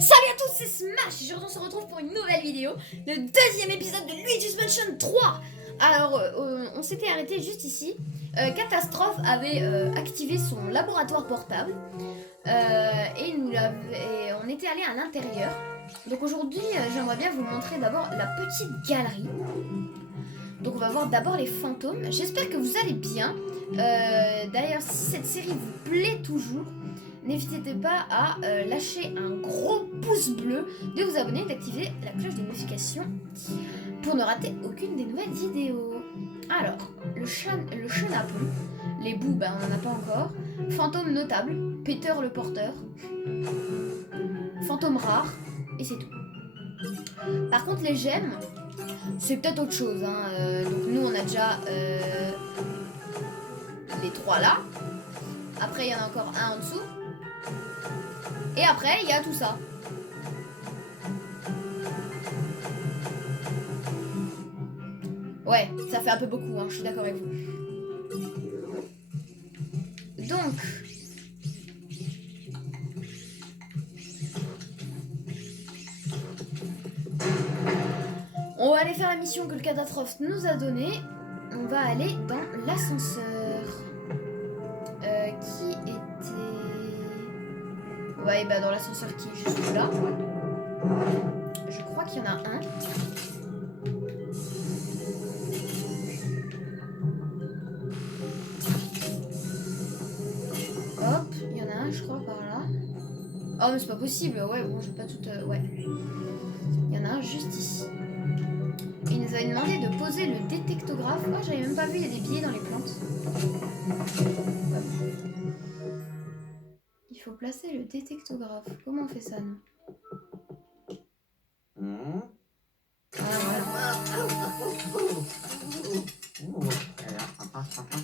Salut à tous, c'est Smash. Aujourd'hui on se retrouve pour une nouvelle vidéo, le deuxième épisode de Luigi's Mansion 3. Alors on s'était arrêté juste ici. Catastrophe avait activé son laboratoire portable et on était allé à l'intérieur. Donc aujourd'hui j'aimerais bien vous montrer d'abord la petite galerie. Donc on va voir d'abord les fantômes. J'espère que vous allez bien. D'ailleurs si cette série vous plaît toujours, n'hésitez pas à lâcher un gros pouce bleu, de vous abonner, d'activer la cloche de notification pour ne rater aucune des nouvelles vidéos. Alors, le chenapan, les bouts, on n'en a pas encore. Fantôme notable, Peter le porteur. Fantôme rare, et c'est tout. Par contre, les gemmes, c'est peut-être autre chose. Donc nous, on a déjà les trois là. Après, il y en a encore un en dessous. Et après, il y a tout ça. Ouais, ça fait un peu beaucoup, je suis d'accord avec vous. Donc... on va aller faire la mission que le catastrophe nous a donnée. On va aller dans l'ascenseur. Qui était... ouais, dans l'ascenseur qui est juste là. Je crois qu'il y en a un. Hop, il y en a un, je crois, par là. Oh, mais c'est pas possible. Ouais, bon, je vais pas tout... ouais. Il y en a un juste ici. Et il nous avait demandé de poser le détectographe. Oh, j'avais même pas vu, il y a des billets dans les plantes. Il faut placer le détectographe. Comment on fait ça, nous?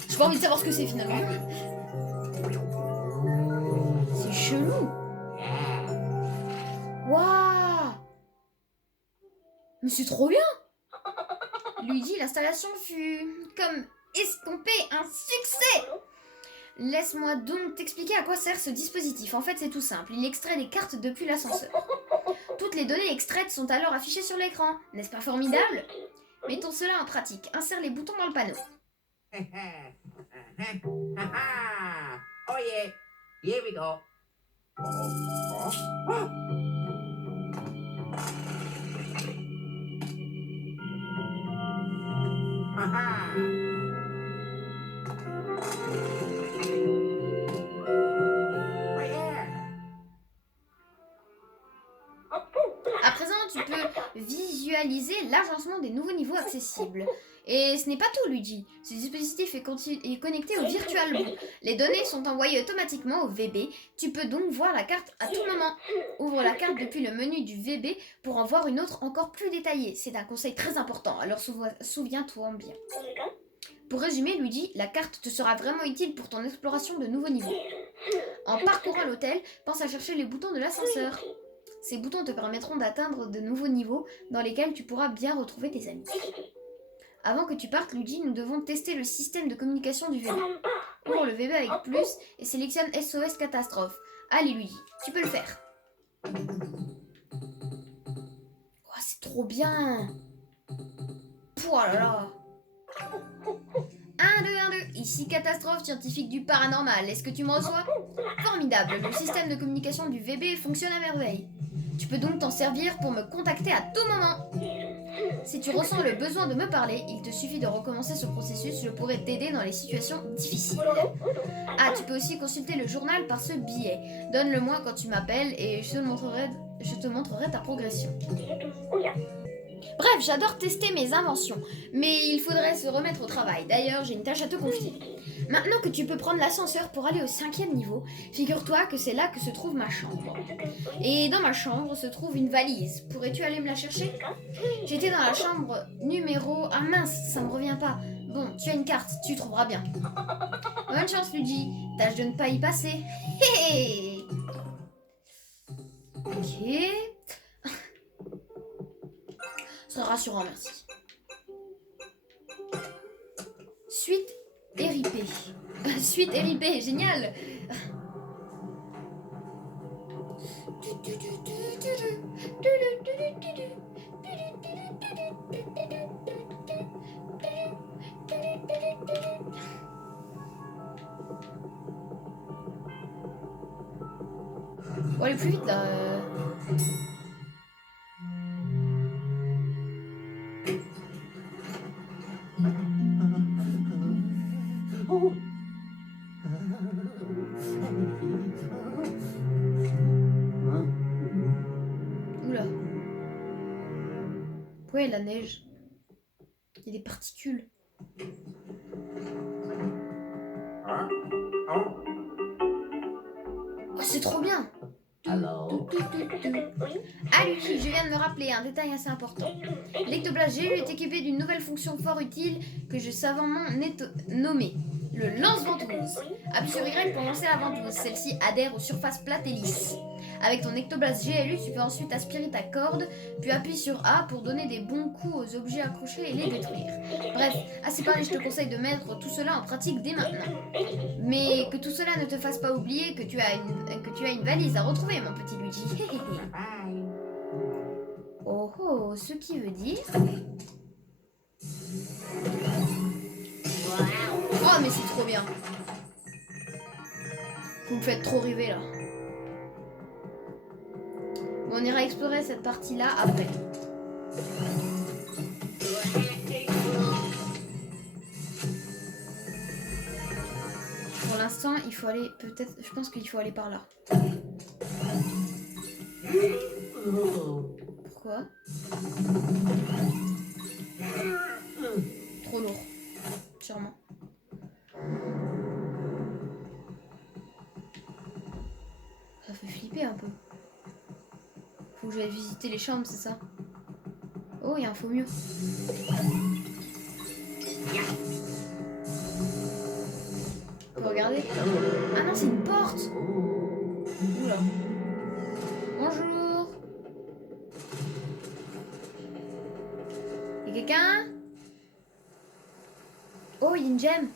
J'ai pas envie de savoir ce que c'est finalement. C'est chelou. Waouh! Mais c'est trop bien! Luigi, l'installation fut, comme escompté, un succès! Laisse-moi donc t'expliquer à quoi sert ce dispositif. En fait, c'est tout simple. Il extrait des cartes depuis l'ascenseur. Toutes les données extraites sont alors affichées sur l'écran. N'est-ce pas formidable? Mettons cela en pratique. Insère les boutons dans le panneau. Oh yeah, here we go. À présent, tu peux visualiser l'agencement des nouveaux niveaux accessibles. Et ce n'est pas tout, Luigi. Ce dispositif est connecté au Virtual Book. Les données sont envoyées automatiquement au VB. Tu peux donc voir la carte à tout moment. Ouvre la carte depuis le menu du VB pour en voir une autre encore plus détaillée. C'est un conseil très important, alors souviens-toi bien. Pour résumer, Luigi, la carte te sera vraiment utile pour ton exploration de nouveaux niveaux. En parcourant l'hôtel, pense à chercher les boutons de l'ascenseur. Ces boutons te permettront d'atteindre de nouveaux niveaux dans lesquels tu pourras bien retrouver tes amis. Avant que tu partes, Luigi, nous devons tester le système de communication du VB. Ouvre le VB avec plus et sélectionne SOS Catastrophe. Allez, Luigi, tu peux le faire. Oh, c'est trop bien. Oh là là. 1, 2, 1, 2. Ici Catastrophe, scientifique du paranormal. Est-ce que tu me reçois? Formidable. Le système de communication du VB fonctionne à merveille. Tu peux donc t'en servir pour me contacter à tout moment. Si tu ressens le besoin de me parler, il te suffit de recommencer ce processus. Je pourrai t'aider dans les situations difficiles. Ah, tu peux aussi consulter le journal par ce billet. Donne-le-moi quand tu m'appelles et je te montrerai ta progression. Bref, j'adore tester mes inventions, mais il faudrait se remettre au travail. D'ailleurs, j'ai une tâche à te confier. Maintenant que tu peux prendre l'ascenseur pour aller au 5e niveau, figure-toi que c'est là que se trouve ma chambre. Et dans ma chambre se trouve une valise. Pourrais-tu aller me la chercher? J'étais dans la chambre numéro... ah mince, ça me revient pas. Bon, tu as une carte, tu trouveras bien. Bonne chance, Luigi. Tâche de ne pas y passer. Hé hé. Ok... c'est rassurant, merci. Suite RIP. Suite RIP, génial. Faut aller plus vite là. Oula. Pourquoi il y a de la neige? Il y a des particules. Oh, c'est trop bien! Hello. Ah lui, je viens de me rappeler un détail assez important. L'ectoblast GU est équipé d'une nouvelle fonction fort utile que je savamment nommée le lance-ventouse. Appuie sur Y pour lancer la ventouse. Celle-ci adhère aux surfaces plates et lisses. Avec ton ectoblast GLU, tu peux ensuite aspirer ta corde, puis appuie sur A pour donner des bons coups aux objets accrochés et les détruire. Bref, assez parlé, je te conseille de mettre tout cela en pratique dès maintenant. Mais que tout cela ne te fasse pas oublier que tu as une valise à retrouver, mon petit Luigi. Bye. Oh oh, ce qui veut dire... Oh mais c'est trop bien. Vous me faites trop rêver là. Bon, on ira explorer cette partie-là après. Pour l'instant, il faut aller peut-être... Je pense qu'il faut aller par là. Pourquoi? Trop lourd. Sûrement. Ça fait flipper un peu. Faut que j'aille visiter les chambres, c'est ça? Oh, il y a un faux mur. Faut regarder. Ah non, c'est une porte. Oula. Bonjour. Y'a quelqu'un? Oh, il y a une gemme.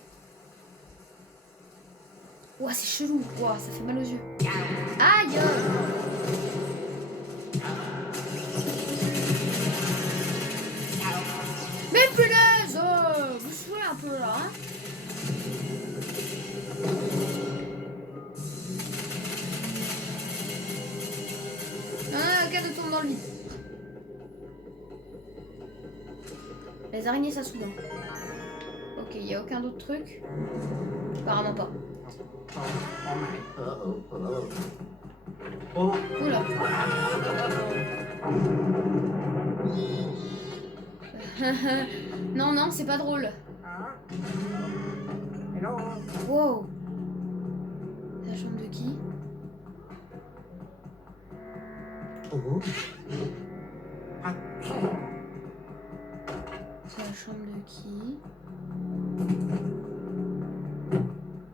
Ouah, c'est chelou. Ouah, ça fait mal aux yeux. Aïe! Mais punaise! Vous jouez un peu là, hein? Ah, aucun de tombe dans le vide. Les araignées, ça soudain. Ok, il n'y a aucun autre truc. Apparemment pas. Oula. Non, non, c'est pas drôle. Wow. C'est la chambre de qui? C'est la chambre de qui?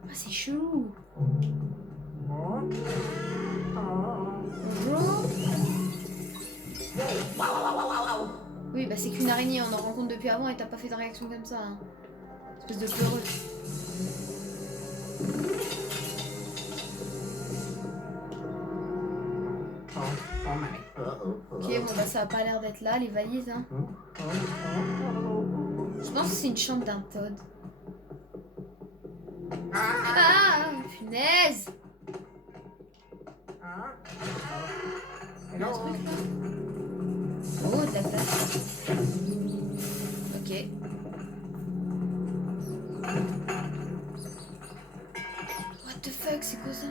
Ah, c'est chelou. Bonjour. Oui, bah c'est qu'une araignée, on en rencontre depuis avant et t'as pas fait de réaction comme ça. Hein. Espèce de peureux. Ok, bon bah ça a pas l'air d'être là, les valises. Hein. Je pense que c'est une chambre d'un Todd. Ah, punaise! Il y a un truc là? Oh, de la place. Ok. What the fuck, c'est quoi ça?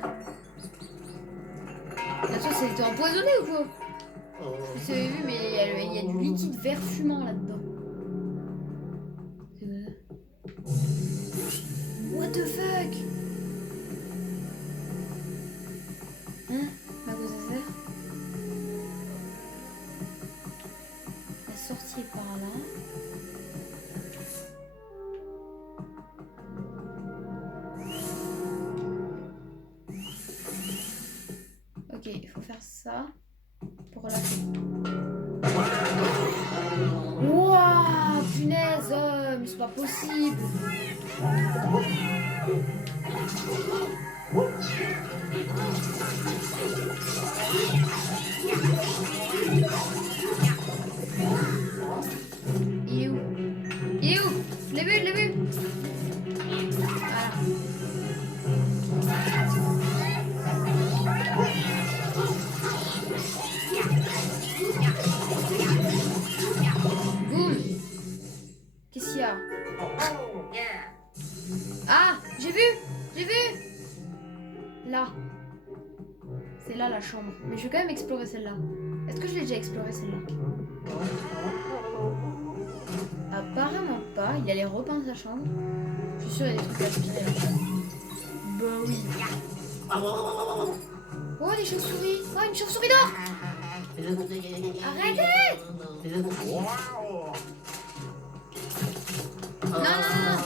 Attends, ça a été empoisonné ou quoi? Je sais pas si vous avez vu, mais il y a du liquide vert fumant là-dedans. What the fuck? Hein? À quoi ça sert? La sortie est par là. Ok, il faut faire ça pour la... Wouah, punaise, mais c'est pas possible. Il est où? Il est où? Je l'ai vu, je l'ai vu. Voilà. la chambre. Mais je vais quand même explorer celle-là. Est-ce que je l'ai déjà exploré celle-là? Apparemment pas. Il allait repeindre sa chambre. Je suis sûre qu'il y a des trucs à aspirer là. Bah oui. Oh, des chauves-souris. Oh, une chauve-souris d'or. Arrêtez. Non, non, non.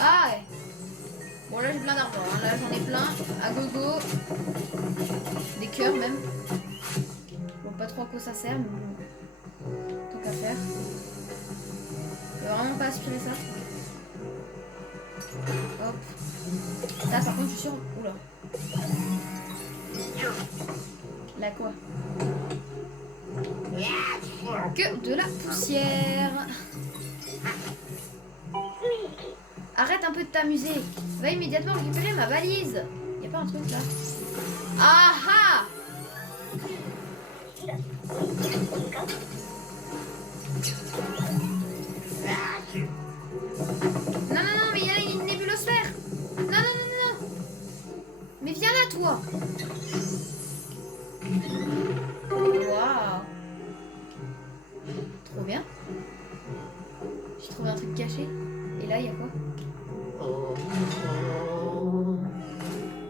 Ah ouais. Bon là j'ai plein d'argent, hein. Là j'en ai plein, à gogo. Des cœurs même. Bon pas trop à quoi ça sert, mais bon. Tant qu'à faire. Je peux vraiment pas aspirer ça. Hop. Là par contre je suis sûre. Oula. Là quoi? Que de la poussière. Arrête un peu de t'amuser. Va immédiatement récupérer ma valise. Y'a pas un truc là? Ah ah! Non, non, non, mais il y a une nébulosphère. Non, non, non, non, non. Mais viens là, toi. Waouh. Trop bien. J'ai trouvé un truc caché. Et là, il y a quoi?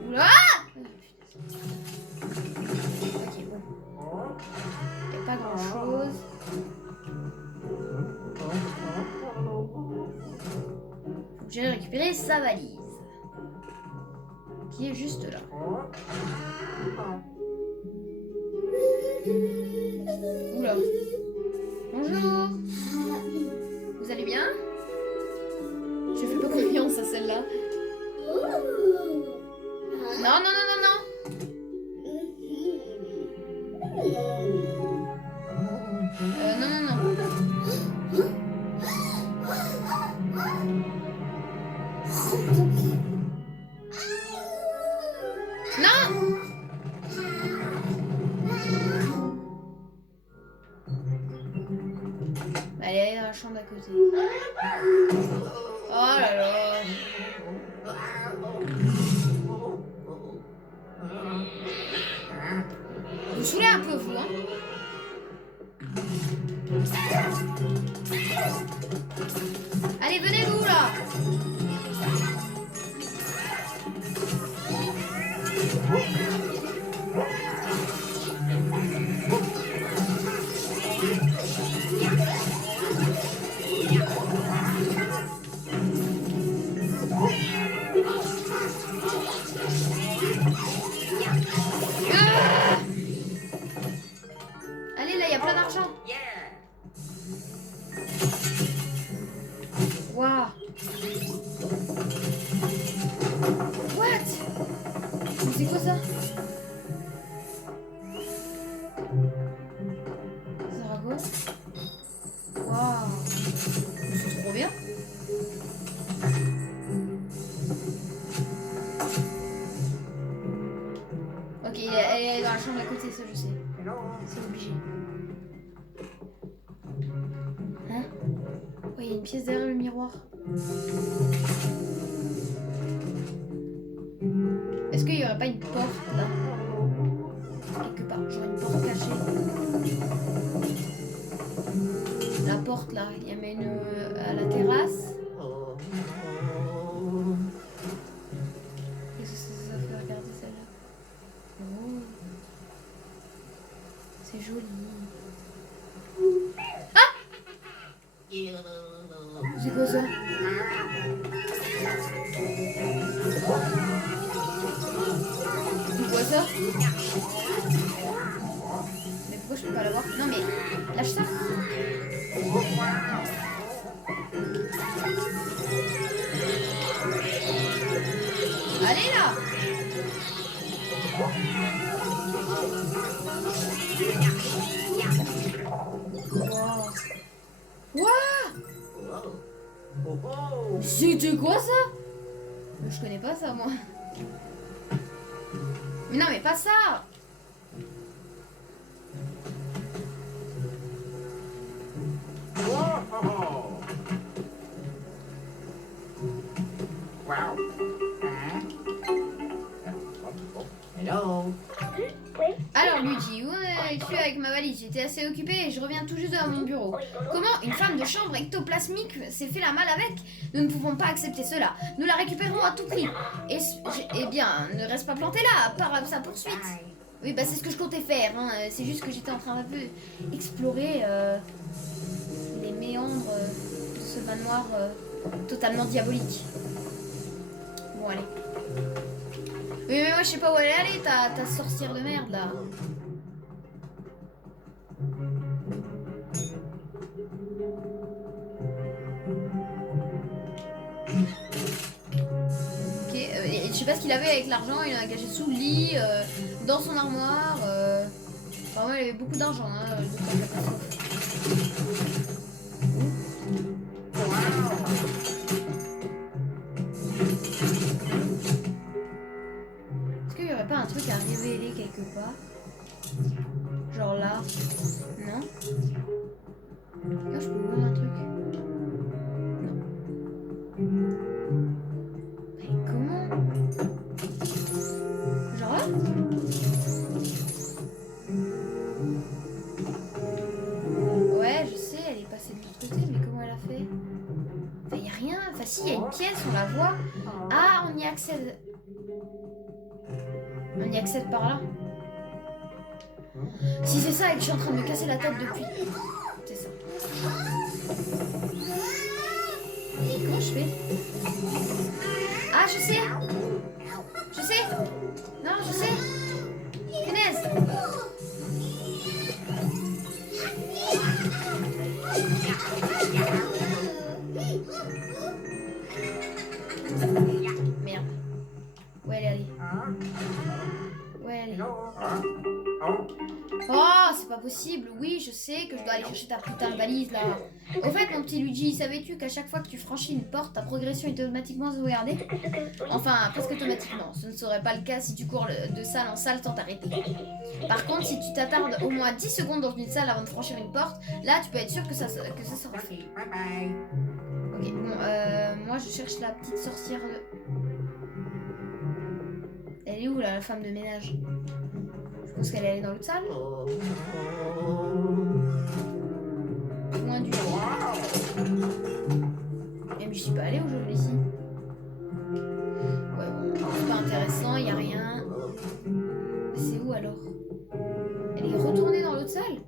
Oula! Ok, bon. Il n'y a pas grand chose. Faut que j'aille récupérer sa valise. Qui est juste là. Oula. Bonjour. Vous allez bien? Je fais pas confiance à celle-là. Non, non, non, non, non. Non, non, non. Non! Allez, allez dans la chambre d'à côté. Oh là là. Vous saoulez un peu, vous, hein? Allez, venez-vous, là! Allez, là, il y a plein d'argent. Waouh. What? Mais c'est quoi ça? Zarago? Waouh. C'est trop bien. Ok, elle est dans la chambre d'à côté, ça je sais. C'est obligé. Hein? Oh, il y a une pièce derrière le miroir. Est-ce qu'il n'y aurait pas une porte là? Quelque part, j'aurais une porte cachée. La porte là, il y en a une à la terrasse. Qu'est-ce que ça fait regarder celle-là? Oh. C'est joli. Ah! C'est quoi ça? C'est quoi ça? Mais pourquoi je peux pas l'avoir? Non mais lâche ça. Allez là. Wow. C'était quoi ça? Je connais pas ça moi. Mais non mais pas ça. Alors Luigi, où es-tu avec ma valise? J'étais assez occupée et je reviens tout juste de mon bureau. Comment une femme de chambre ectoplasmique s'est fait la malle avec? Nous ne pouvons pas accepter cela. Nous la récupérons à tout prix. Eh bien, ne reste pas planté là, par sa poursuite. Oui, bah c'est ce que je comptais faire. Hein. C'est juste que j'étais en train d'un peu explorer les méandres de ce manoir totalement diabolique. Bon, allez. Oui, mais moi je sais pas où elle est allée, ta sorcière de merde là. Ok, et je sais pas ce qu'il avait avec l'argent, il a caché sous le lit, dans son armoire. Enfin, ouais, il avait beaucoup d'argent. Hein, Est-ce qu'il y aurait pas un truc à révéler quelque part? Genre là? Non? Là, je peux ouvrir un truc. Non. Mais comment? Genre là? Ouais, je sais, elle est passée de l'autre côté, mais comment elle a fait? Enfin, y a rien. Enfin, si, y a une pièce, on la voit. Ah, on y accède. On y accède par là. Si c'est ça et que je suis en train de me casser la tête depuis. C'est ça. Comment je fais? Ah, je sais. Je sais. Non, je sais. Punaise. Merde. Où elle est allée? Où elle est allée? Oh, c'est pas possible. Oui, je sais que je dois aller chercher ta putain de valise là. Au fait, mon petit Luigi, savais-tu qu'à chaque fois que tu franchis une porte, ta progression est automatiquement sauvegardée? Enfin, presque automatiquement. Ce ne serait pas le cas si tu cours de salle en salle sans t'arrêter. Par contre, si tu t'attardes au moins 10 secondes dans une salle avant de franchir une porte, là, tu peux être sûr que ça sera fait. Ok, bon, moi je cherche la petite sorcière de... Elle est où là, la femme de ménage? Je pense qu'elle est allée dans l'autre salle. Point du... Même je suis pas allée aujourd'hui ici. Ouais bon, c'est pas intéressant, y a rien. C'est où alors? Elle est retournée dans l'autre salle?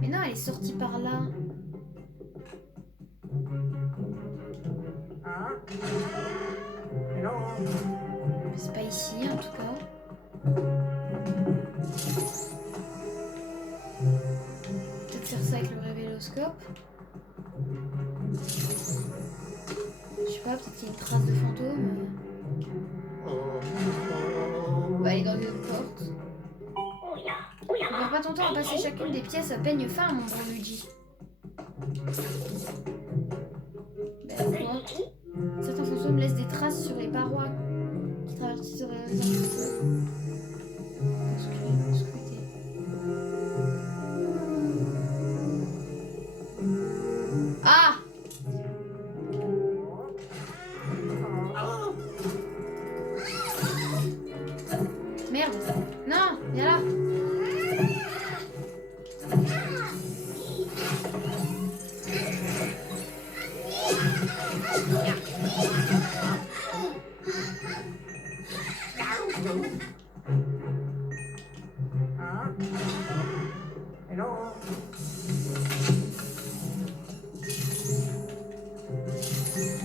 Mais non, elle est sortie par là. C'est pas ici en tout cas. Peut-être faire ça avec le révéloscope. Je sais pas, peut-être qu'il y a une trace de fantôme. On va aller dans les autres portes. Ne perds pas ton temps à passer chacune des pièces à peigne fin, mon bon Luigi. Ben quoi? Certains fantômes laissent des traces sur les parois qui traversent les scruter. Ah! Merde! Non! Viens là!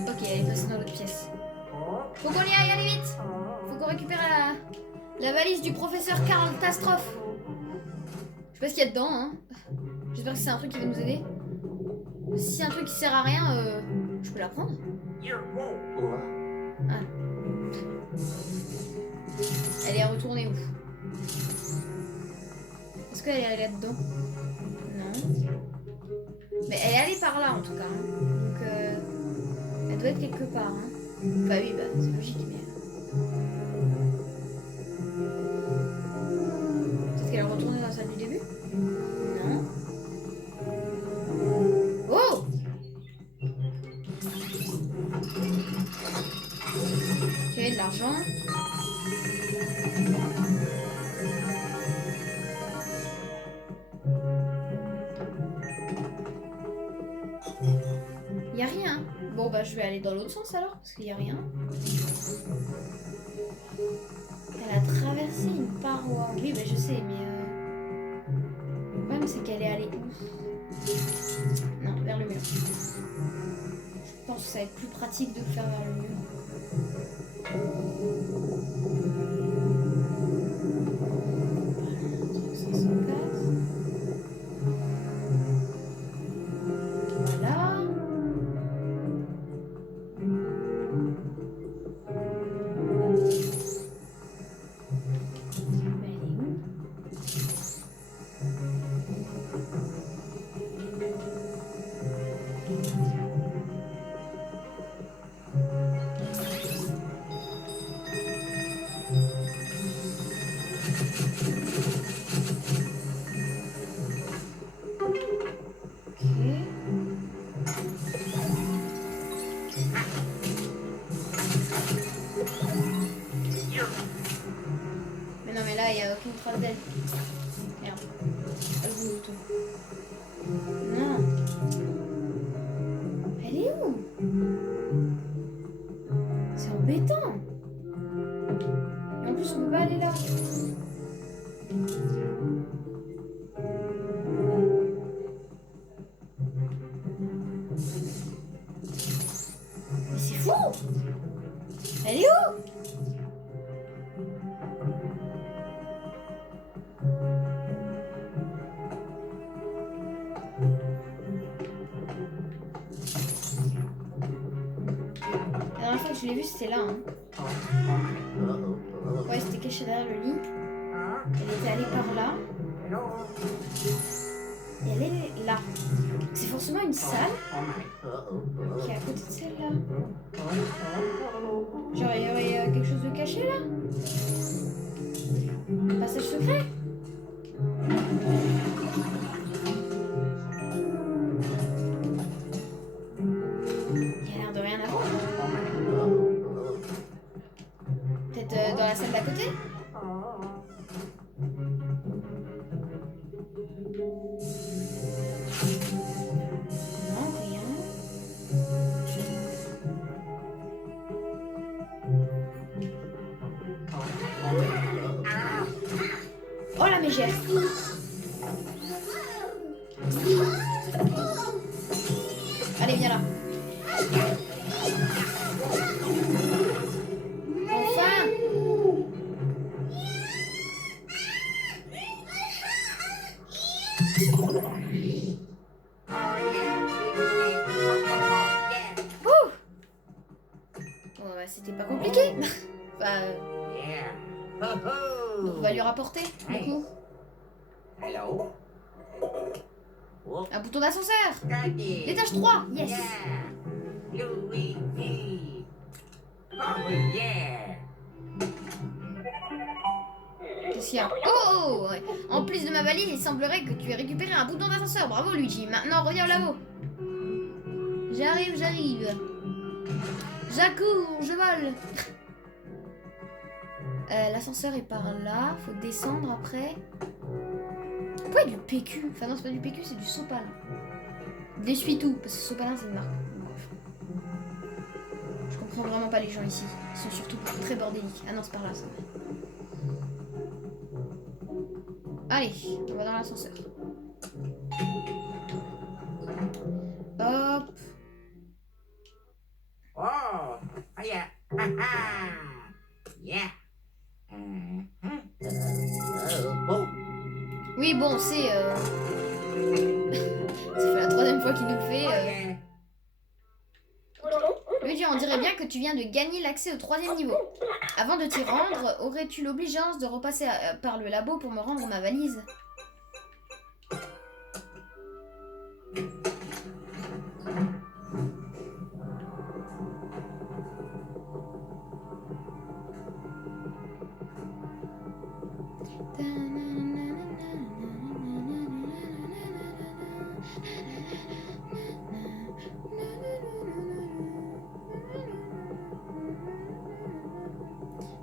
Ok, elle est passée dans l'autre pièce. Faut qu'on y aille, allez vite! Faut qu'on récupère la valise du professeur Karl Tastroff. Je sais pas ce qu'il y a dedans, hein. J'espère que c'est un truc qui va nous aider. Si c'est un truc qui sert à rien, je peux la prendre. Ah. Elle est retournée où? Est-ce qu'elle est allée là-dedans? Non. Mais elle est allée par là en tout cas. Hein. Donc elle doit être quelque part. Hein. Enfin oui, bah c'est logique, mais... Peut-être qu'elle est retournée dans la salle du début? Non. Oh! Ok, de l'argent. bah je vais aller dans l'autre sens alors, parce qu'il n'y a rien. Elle a traversé une paroi. Oui, bah je sais, mais... Le problème, c'est qu'elle est allée où? Non, vers le mur. Je pense que ça va être plus pratique de le faire vers le mur. Voilà. Mais elle est où? Mais non, mais là, il n'y a aucune trace d'elle. Merde. Elle bouge tout. Non. Elle est où? C'est embêtant. Et en plus, on peut pas aller là. Mais c'est fou! Elle est où? La dernière fois que je l'ai vue, c'était là. Hein. Ouais, c'était caché derrière le lit. Elle était allée par là. Et elle est là. C'est forcément une salle qui est à côté de celle-là. Genre, il y aurait quelque chose de caché là? Un passage secret? Il a l'air de rien avoir. Peut-être dans la salle d'à côté? Non, rien. Oh la mégère! Allez, viens là. Enfin! Ouh! Bon, bah, c'était pas compliqué. Enfin, donc on va lui rapporter beaucoup. Hello. Un bouton d'ascenseur! L'étage 3! Yes! Luigi. Oh yeah. Qu'est-ce qu'il y a? Oh! Ouais. En plus de ma valise, il semblerait que tu aies récupéré un bouton d'ascenseur. Bravo, Luigi. Maintenant, reviens là-haut. J'arrive. J'accours, je vole. L'ascenseur est par là. Faut descendre après. Pourquoi il y a du PQ? Enfin non, c'est pas du PQ, c'est du sopalin. L'essuie-tout, parce que sopalin, c'est une marque. Bref. Je comprends vraiment pas les gens ici. Ils sont surtout très bordéliques. Ah non, c'est par là, ça. Allez, on va dans l'ascenseur. Hop. Oh yeah. Yeah. Oh. Oui, bon, c'est... Ça fait la 3e fois qu'il nous le fait. Yeah. Luigi, on dirait bien que tu viens de gagner l'accès au 3e niveau. Avant de t'y rendre, aurais-tu l'obligeance de repasser par le labo pour me rendre ma valise?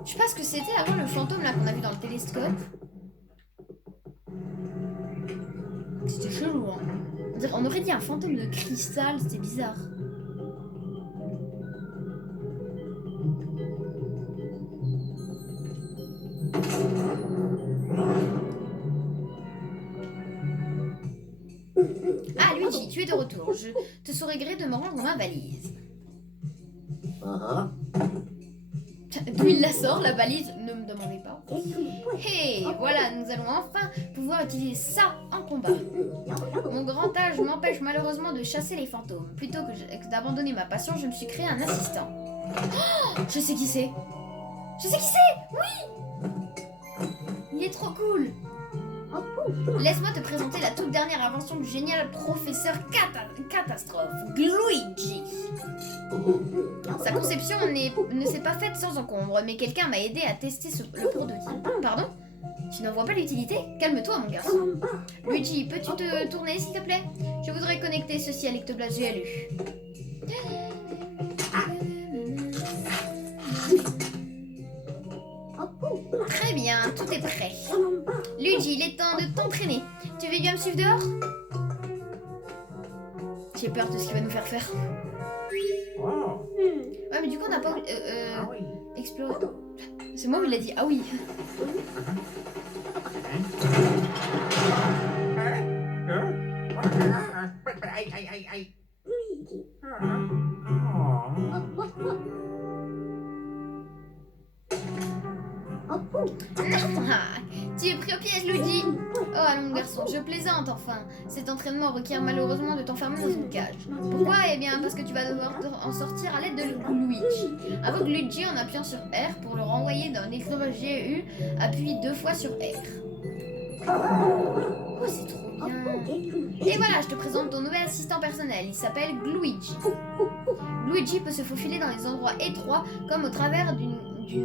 Je sais pas ce que c'était avant le fantôme là qu'on a vu dans le télescope. C'était chelou, hein. On aurait dit un fantôme de cristal, c'était bizarre. Ah, Luigi, tu es de retour. Je te saurais gré de me rendre ma valise. D'où il la sort, la valise? Ne me demandez pas. Hé, voilà, nous allons enfin pouvoir utiliser ça en combat. Mon grand âge m'empêche malheureusement de chasser les fantômes. Plutôt que d'abandonner ma passion, je me suis créé un assistant. Oh, je sais qui c'est. Je sais qui c'est. Oui. Il est trop cool. Laisse-moi te présenter la toute dernière invention du génial professeur Catastrophe, Luigi. Sa conception ne s'est pas faite sans encombre, mais quelqu'un m'a aidé à tester le prototype. Pardon? Tu n'en vois pas l'utilité? Calme-toi, mon garçon. Luigi, peux-tu te tourner, s'il te plaît? Je voudrais connecter ceci à l'ectoplasme GLU. Très bien, tout est prêt. Luigi, il est temps de t'entraîner. Tu veux bien me suivre dehors? J'ai peur de ce qu'il va nous faire faire. Oh. Ouais, mais du coup, on n'a pas Ah oui. exploré. C'est moi où il a dit ah oui. Aïe. Ah, tu es pris au piège, Luigi. Oh, allons, garçon, je plaisante enfin. Cet entraînement requiert malheureusement de t'enfermer dans une cage. Pourquoi? Eh bien, parce que tu vas devoir en sortir à l'aide de Luigi. Invoque Luigi en appuyant sur R pour le renvoyer dans l'éclairage GU. Appuie 2 fois sur R. Oh, c'est trop bien. Et voilà, je te présente ton nouvel assistant personnel. Il s'appelle Luigi. Luigi peut se faufiler dans les endroits étroits, comme au travers d'une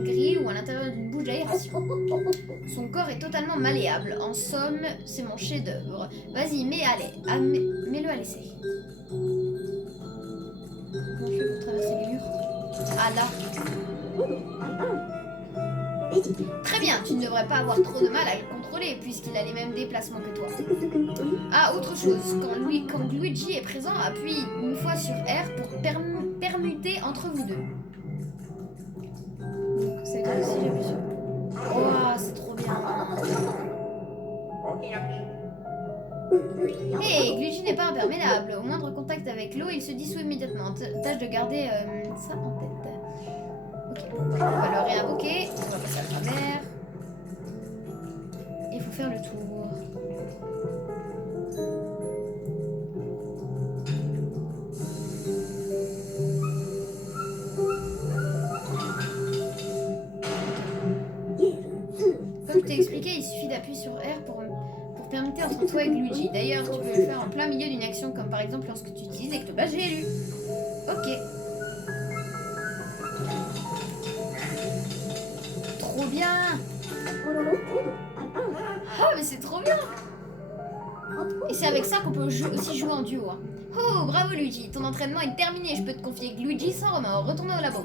grille ou à l'intérieur d'une bouche d'aération. Son corps est totalement malléable. En somme, c'est mon chef-d'œuvre. Vas-y, mets-le à l'essai. Comment je fais pour traverser les murs? Ah là. Très bien, tu ne devrais pas avoir trop de mal à le contrôler puisqu'il a les mêmes déplacements que toi. Ah, autre chose, quand Luigi est présent, appuie 1 fois sur R pour permuter entre vous deux. Donc, ça veut dire que si j'appuie sur... Oh, c'est trop bien. Hé, Luigi n'est pas imperméable. Au moindre contact avec l'eau, il se dissout immédiatement. Tâche de garder ça en tête. Ok, on va le réinvoquer. On va passer à travers. Il faut faire le tour. Comme je t'ai expliqué, il suffit d'appuyer sur R pour permettre entre toi et Luigi. D'ailleurs, tu peux le faire en plein milieu d'une action, comme par exemple lorsque tu utilises l'ectoplasme GLU. Ok. Trop bien. Oh, mais c'est trop bien. Et c'est avec ça qu'on peut aussi jouer en duo. Hein. Oh, bravo Luigi, ton entraînement est terminé. Je peux te confier Luigi sans remords. Retournons au labo.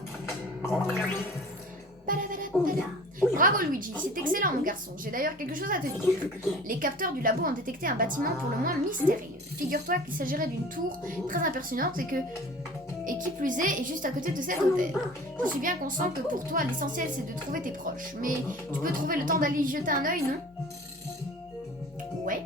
Bravo Luigi, c'est excellent mon garçon. J'ai d'ailleurs quelque chose à te dire. Les capteurs du labo ont détecté un bâtiment pour le moins mystérieux. Figure-toi qu'il s'agirait d'une tour très impressionnante et qui plus est juste à côté de cet hôtel. Je suis bien conscient que pour toi l'essentiel c'est de trouver tes proches. Mais tu peux trouver le temps d'aller y jeter un œil, non? Ouais.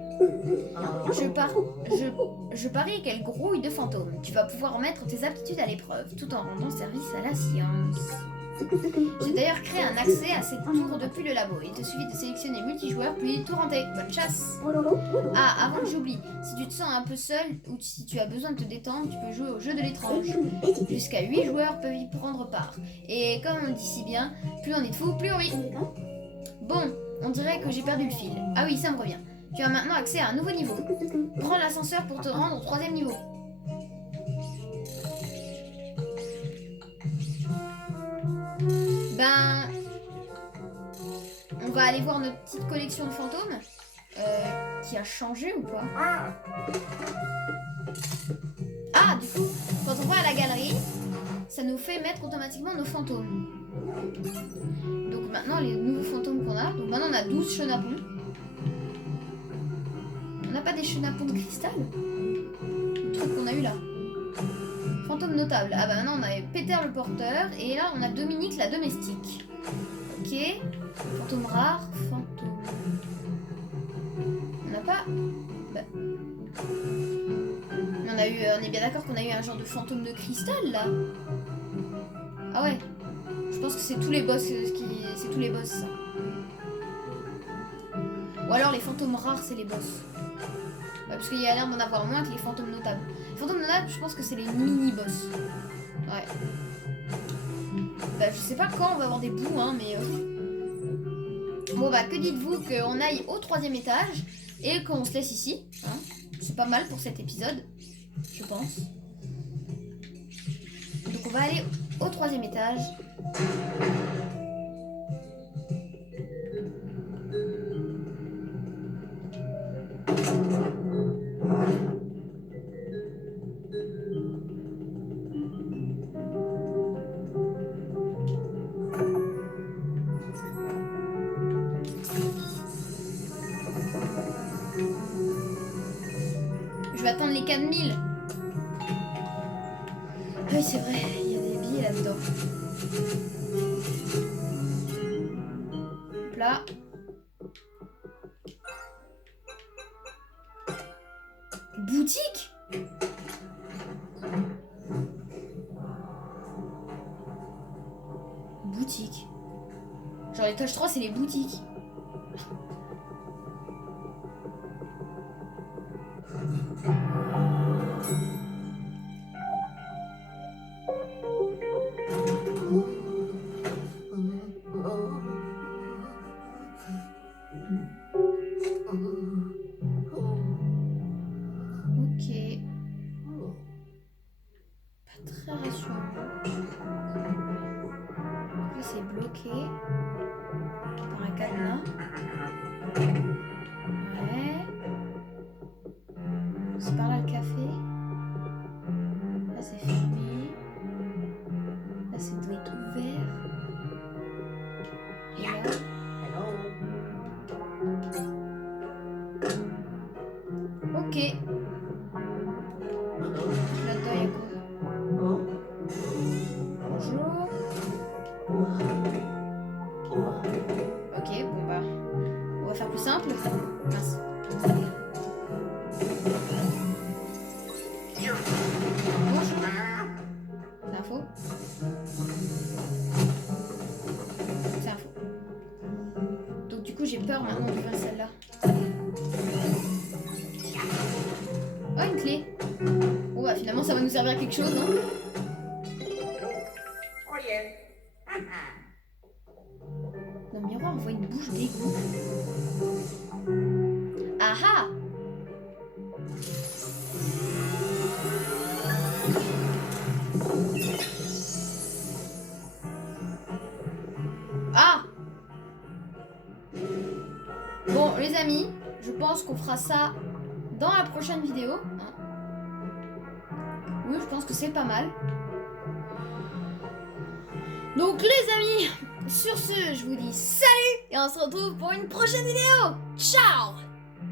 Je parie qu'elle grouille de fantômes. Tu vas pouvoir mettre tes aptitudes à l'épreuve tout en rendant service à la science. J'ai d'ailleurs créé un accès à cette tour depuis le labo. Il te suffit de sélectionner multijoueur puis tout renter. Bonne chasse. Ah, avant que j'oublie, si tu te sens un peu seul ou si tu as besoin de te détendre, tu peux jouer au jeu de l'étrange. Jusqu'à 8 joueurs peuvent y prendre part. Et comme on dit si bien, plus on est de fous, plus on rit. Bon, on dirait que j'ai perdu le fil. Ah oui, ça me revient. Tu as maintenant accès à un nouveau niveau. Prends l'ascenseur pour te rendre au 3e niveau. Ben, on va aller voir notre petite collection de fantômes qui a changé ou pas? Ah, du coup, quand on va à la galerie, ça nous fait mettre automatiquement nos fantômes. Donc maintenant, les nouveaux fantômes qu'on a, donc maintenant on a 12 chenapons. On n'a pas des chenapons de cristal? Le truc qu'on a eu là. Fantôme notable. Ah bah maintenant on a Peter le porteur et là on a Dominique la domestique. Ok. Fantôme rare. Fantôme. On n'a pas... Bah. on est bien d'accord qu'on a eu un genre de fantôme de cristal là. Ah ouais. Je pense que c'est tous les boss c'est tous les boss ça. Ou alors les fantômes rares c'est les boss. Ouais, parce qu'il y a l'air d'en avoir moins que les fantômes notables. Les fantômes notables, je pense que c'est les mini-boss. Ouais. Bah, je sais pas quand on va avoir des bouts, hein, mais... Bon, bah, que dites-vous qu'on aille au 3e étage et qu'on se laisse ici. Hein. C'est pas mal pour cet épisode, je pense. Donc, on va aller au 3e étage. Je vais attendre les 4000. Oui, c'est vrai, il y a des billets là-dedans. Hop là. Boutique? Boutique. Genre l'étage 3, c'est les boutiques. Ok. Pas très rassurant. Là, c'est bloqué par un cadenas. Ouais. C'est par là le café. Là, c'est fermé. Là, c'est doit être ouvert. Et là. Ok. Là-dedans, il y a quoi? Bonjour. Ok, bon bah. On va faire plus simple. Mince. Bonjour. C'est un faux. C'est un faux. Donc du coup j'ai peur maintenant d'ouvrir celle-là. Oh, une clé. Bon bah finalement ça va nous servir à quelque chose, hein. Oh yeah. Dans le miroir on voit une bouche d'égout. Ah ah. Ah. Bon les amis, je pense qu'on fera ça dans la prochaine vidéo. Hein. Oui, je pense que c'est pas mal. Donc les amis, sur ce, je vous dis salut et on se retrouve pour une prochaine vidéo. Ciao!